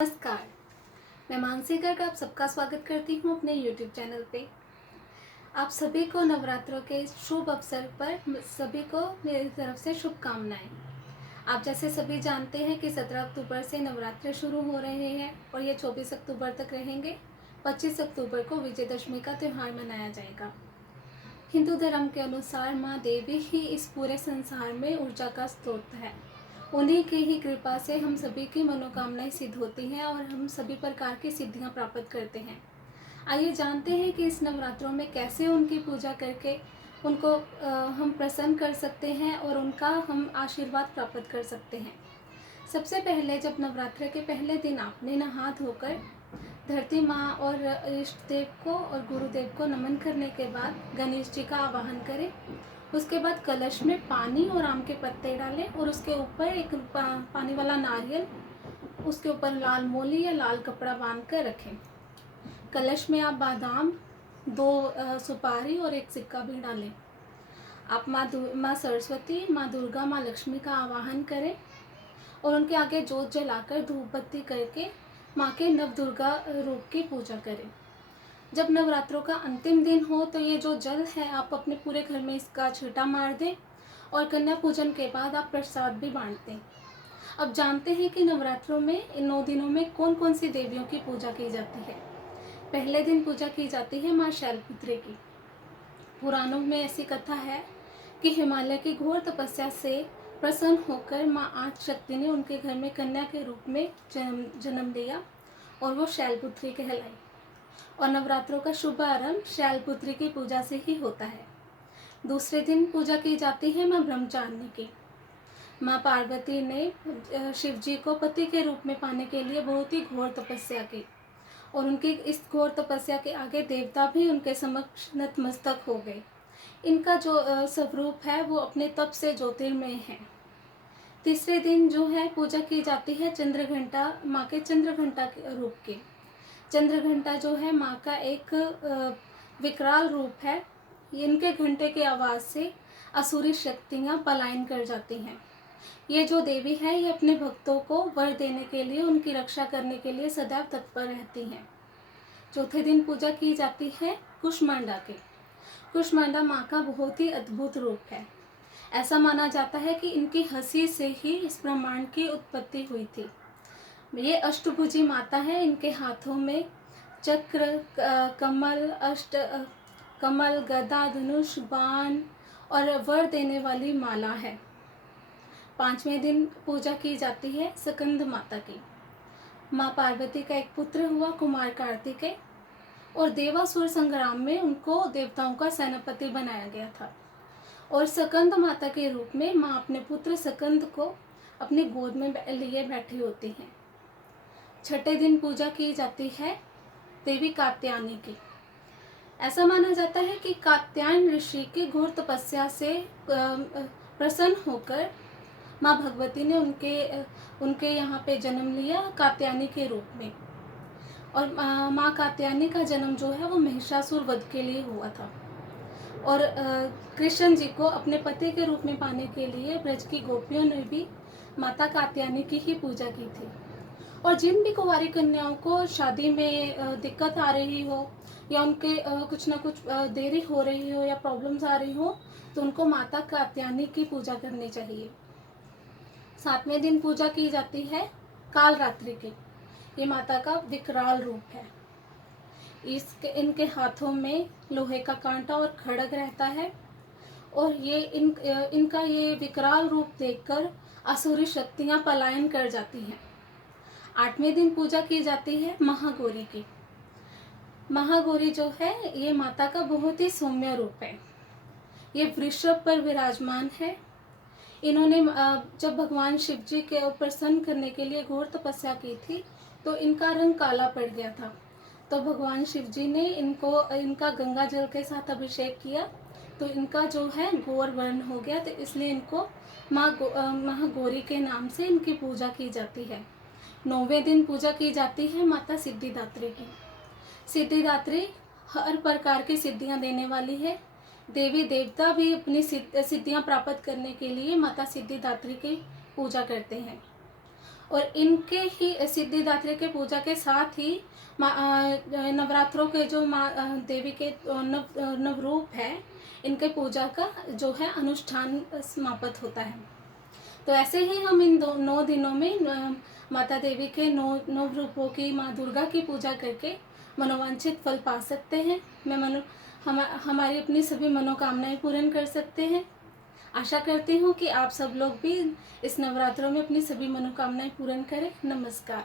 नमस्कार। मैं मानसी गर्ग आप सबका स्वागत करती हूँ अपने YouTube चैनल पे। आप सभी को नवरात्रों के शुभ अवसर पर सभी को मेरी तरफ से शुभकामनाएं। आप जैसे सभी जानते हैं कि 17 अक्टूबर से नवरात्रे शुरू हो रहे हैं और ये 24 अक्टूबर तक रहेंगे। 25 अक्टूबर को विजयदशमी का त्यौहार मनाया जाएगा। हिंदू धर्म के अनुसार माँ देवी ही इस पूरे संसार में ऊर्जा का स्रोत है। उन्हीं की ही कृपा से हम सभी की मनोकामनाएं सिद्ध होती हैं और हम सभी प्रकार की सिद्धियां प्राप्त करते हैं। आइए जानते हैं कि इस नवरात्रों में कैसे उनकी पूजा करके उनको हम प्रसन्न कर सकते हैं और उनका हम आशीर्वाद प्राप्त कर सकते हैं। सबसे पहले जब नवरात्र के पहले दिन आपने नहा धोकर धरती माँ और इष्ट देव को और गुरुदेव को नमन करने के बाद गणेश जी का आवाहन करें। उसके बाद कलश में पानी और आम के पत्ते डालें और उसके ऊपर एक पानी वाला नारियल, उसके ऊपर लाल मोली या लाल कपड़ा बांध कर रखें। कलश में आप बादाम, 2 सुपारी और 1 सिक्का भी डालें। आप माँ सरस्वती, माँ दुर्गा, माँ लक्ष्मी का आवाहन करें और उनके आगे जोत जलाकर धूप बत्ती करके माँ के नव दुर्गा रूप की पूजा करें। जब नवरात्रों का अंतिम दिन हो तो ये जो जल है आप अपने पूरे घर में इसका छींटा मार दें और कन्या पूजन के बाद आप प्रसाद भी बांट दें। अब जानते हैं कि नवरात्रों में इन 9 दिनों में कौन कौन सी देवियों की पूजा की जाती है। पहले दिन पूजा की जाती है माँ शैलपुत्री की। पुराणों में ऐसी कथा है कि हिमालय की घोर तपस्या से प्रसन्न होकर माँ आदिशक्ति ने उनके घर में कन्या के रूप में जन्म लिया और वो शैलपुत्री कहलाई। और नवरात्रों का शुभ आरंभ शैलपुत्री की पूजा से ही होता है। दूसरे दिन पूजा की जाती है माँ ब्रह्मचारिणी की। माँ पार्वती ने शिव जी को पति के रूप में पाने के लिए बहुत ही घोर तपस्या की और उनकी इस घोर तपस्या के आगे देवता भी उनके समक्ष नतमस्तक हो गए। इनका जो स्वरूप है वो अपने तप से ज्योतिर्मय है। तीसरे दिन जो है पूजा की जाती है चंद्रघंटा, माँ के चंद्रघंटा के रूप की। चंद्रघंटा जो है माँ का एक विकराल रूप है। इनके घंटे की आवाज़ से असुरी शक्तियाँ पलायन कर जाती हैं। ये जो देवी है ये अपने भक्तों को वर देने के लिए, उनकी रक्षा करने के लिए सदैव तत्पर रहती हैं। चौथे दिन पूजा की जाती है कुष्मांडा की। कुष्मांडा माँ का बहुत ही अद्भुत रूप है। ऐसा माना जाता है कि इनकी हंसी से ही इस ब्रह्मांड की उत्पत्ति हुई थी। ये अष्टभुजी माता है। इनके हाथों में चक्र, कमल, गदा, धनुष, बाण और वर देने वाली माला है। 5वें दिन पूजा की जाती है स्कंद माता की। माँ पार्वती का एक पुत्र हुआ कुमार कार्तिकेय और देवासुर संग्राम में उनको देवताओं का सेनापति बनाया गया था। और स्कंद माता के रूप में माँ अपने पुत्र स्कंद को अपनी गोद में लिए बैठी होती हैं। छठे दिन पूजा की जाती है देवी कात्यायनी की। ऐसा माना जाता है कि कात्यायन ऋषि की घोर तपस्या से प्रसन्न होकर माँ भगवती ने उनके यहाँ पे जन्म लिया कात्यायनी के रूप में। और माँ कात्यायनी का जन्म जो है वो महिषासुर वध के लिए हुआ था। और कृष्ण जी को अपने पति के रूप में पाने के लिए ब्रज की गोपियों ने भी माता कात्यायनी की ही पूजा की थी। और जिन भी कुंवारी कन्याओं को शादी में दिक्कत आ रही हो या उनके कुछ ना कुछ देरी हो रही हो या प्रॉब्लम्स आ रही हो तो उनको माता कात्यायनी की पूजा करनी चाहिए। 7वें दिन पूजा की जाती है कालरात्रि की। ये माता का विकराल रूप है। इनके हाथों में लोहे का कांटा और खड्ग रहता है और ये इनका ये विकराल रूप देखकर असुरी शक्तियाँ पलायन कर जाती हैं। 8वें दिन पूजा की जाती है महागौरी की। महागौरी जो है ये माता का बहुत ही सौम्य रूप है। ये वृषभ पर विराजमान है। इन्होंने जब भगवान शिव जी के प्रसन्न करने के लिए घोर तपस्या की थी तो इनका रंग काला पड़ गया था। तो भगवान शिव जी ने इनका गंगा जल के साथ अभिषेक किया तो इनका जो है गौर वर्ण हो गया। तो इसलिए इनको महागौरी के नाम से इनकी पूजा की जाती है। 9वें दिन पूजा की जाती है माता सिद्धिदात्री की। सिद्धिदात्री हर प्रकार की सिद्धियां देने वाली है। देवी देवता भी अपनी सिद्धियां प्राप्त करने के लिए माता सिद्धिदात्री की पूजा करते हैं। और इनके ही सिद्धिदात्री के पूजा के साथ ही नवरात्रों के जो माँ देवी के नवरूप है, इनके पूजा का जो है अनुष्ठान समाप्त होता है। तो ऐसे ही हम इन 9 दिनों में माता देवी के 9 रूपों की, माँ दुर्गा की पूजा करके मनोवांछित फल पा सकते हैं। हमारी अपनी सभी मनोकामनाएं पूर्ण कर सकते हैं। आशा करती हूँ कि आप सब लोग भी इस नवरात्रों में अपनी सभी मनोकामनाएं पूर्ण करें। नमस्कार।